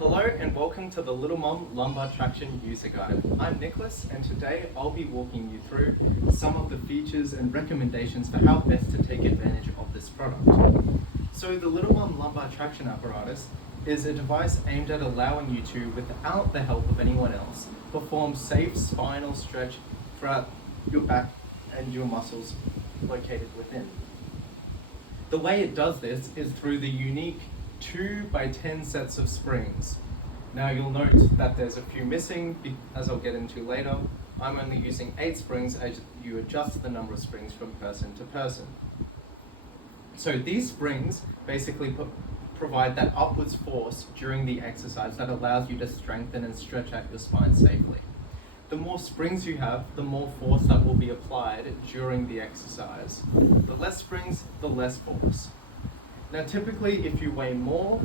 Hello and welcome to the LittleMum Lumbar Traction User Guide. I'm Nicholas and today I'll be walking you through some of the features and recommendations for how best to take advantage of this product. So the LittleMum Lumbar Traction Apparatus is a device aimed at allowing you to, without the help of anyone else, perform safe spinal stretch throughout your back and your muscles located within. The way it does this is through the unique 2x10 sets of springs. Now you'll note that there's a few missing, as I'll get into later. I'm only using 8 springs as you adjust the number of springs from person to person. So these springs basically provide that upwards force during the exercise that allows you to strengthen and stretch out your spine safely. The more springs you have, the more force that will be applied during the exercise. The less springs, the less force. Now typically if you weigh more,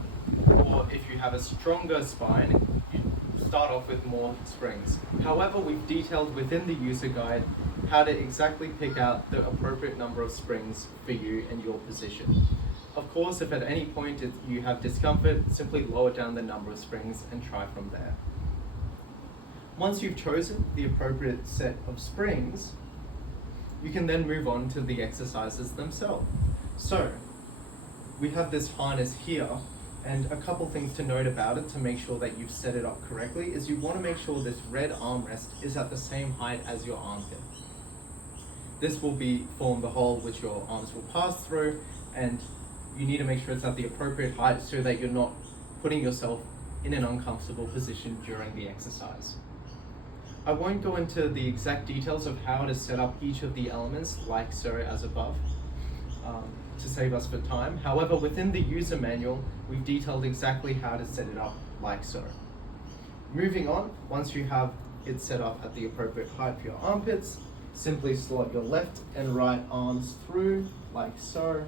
or if you have a stronger spine, you start off with more springs. However, we've detailed within the user guide how to exactly pick out the appropriate number of springs for you and your position. Of course, if at any point you have discomfort, simply lower down the number of springs and try from there. Once you've chosen the appropriate set of springs, you can then move on to the exercises themselves. So, we have this harness here, and a couple things to note about it to make sure that you've set it up correctly is you want to make sure this red armrest is at the same height as your armpit. This will form the hole which your arms will pass through, and you need to make sure it's at the appropriate height so that you're not putting yourself in an uncomfortable position during the exercise. I won't go into the exact details of how to set up each of the elements like so as above to save us for time. However, within the user manual, we've detailed exactly how to set it up like so. Moving on, once you have it set up at the appropriate height for your armpits, simply slot your left and right arms through like so.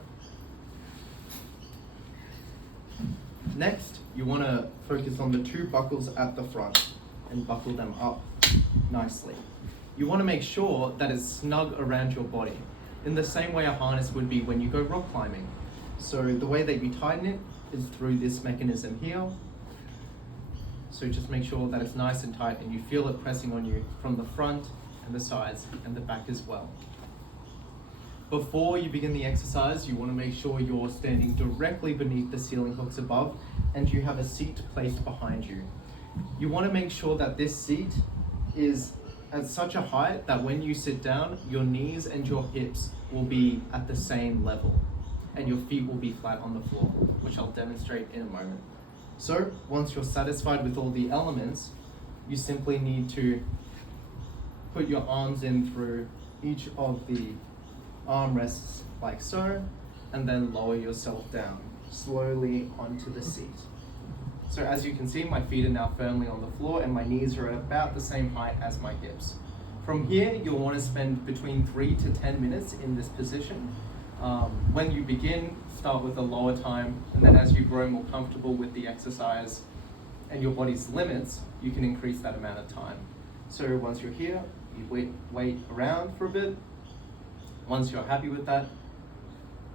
Next, you want to focus on the 2 buckles at the front and buckle them up nicely. You want to make sure that it's snug around your body, in the same way a harness would be when you go rock climbing. So the way that you tighten it is through this mechanism here. So just make sure that it's nice and tight and you feel it pressing on you from the front and the sides and the back as well. Before you begin the exercise, you want to make sure you're standing directly beneath the ceiling hooks above and you have a seat placed behind you. You want to make sure that this seat is at such a height that when you sit down, your knees and your hips will be at the same level and your feet will be flat on the floor, which I'll demonstrate in a moment. So once you're satisfied with all the elements, you simply need to put your arms in through each of the armrests like so, and then lower yourself down slowly onto the seat. So as you can see, my feet are now firmly on the floor and my knees are at about the same height as my hips. From here, you'll want to spend between 3 to 10 minutes in this position. When you begin, start with a lower time, and then as you grow more comfortable with the exercise and your body's limits, you can increase that amount of time. So once you're here, you wait around for a bit. Once you're happy with that,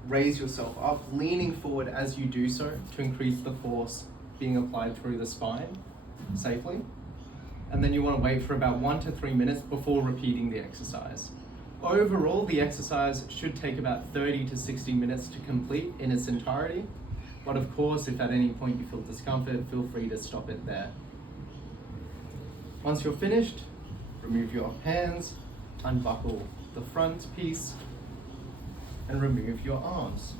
raise yourself up, leaning forward as you do so to increase the force being applied through the spine safely. And then you want to wait for about 1 to 3 minutes before repeating the exercise. Overall, the exercise should take about 30 to 60 minutes to complete in its entirety. But of course, if at any point you feel discomfort, feel free to stop it there. Once you're finished, remove your hands, unbuckle the front piece, and remove your arms.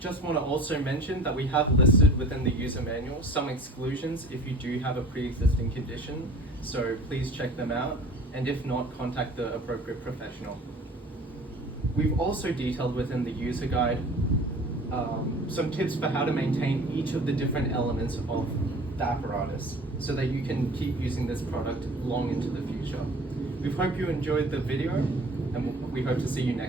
Just want to also mention that we have listed within the user manual some exclusions if you do have a pre-existing condition, so please check them out, and if not, contact the appropriate professional. We've also detailed within the user guide some tips for how to maintain each of the different elements of the apparatus so that you can keep using this product long into the future. We hope you enjoyed the video, and we hope to see you next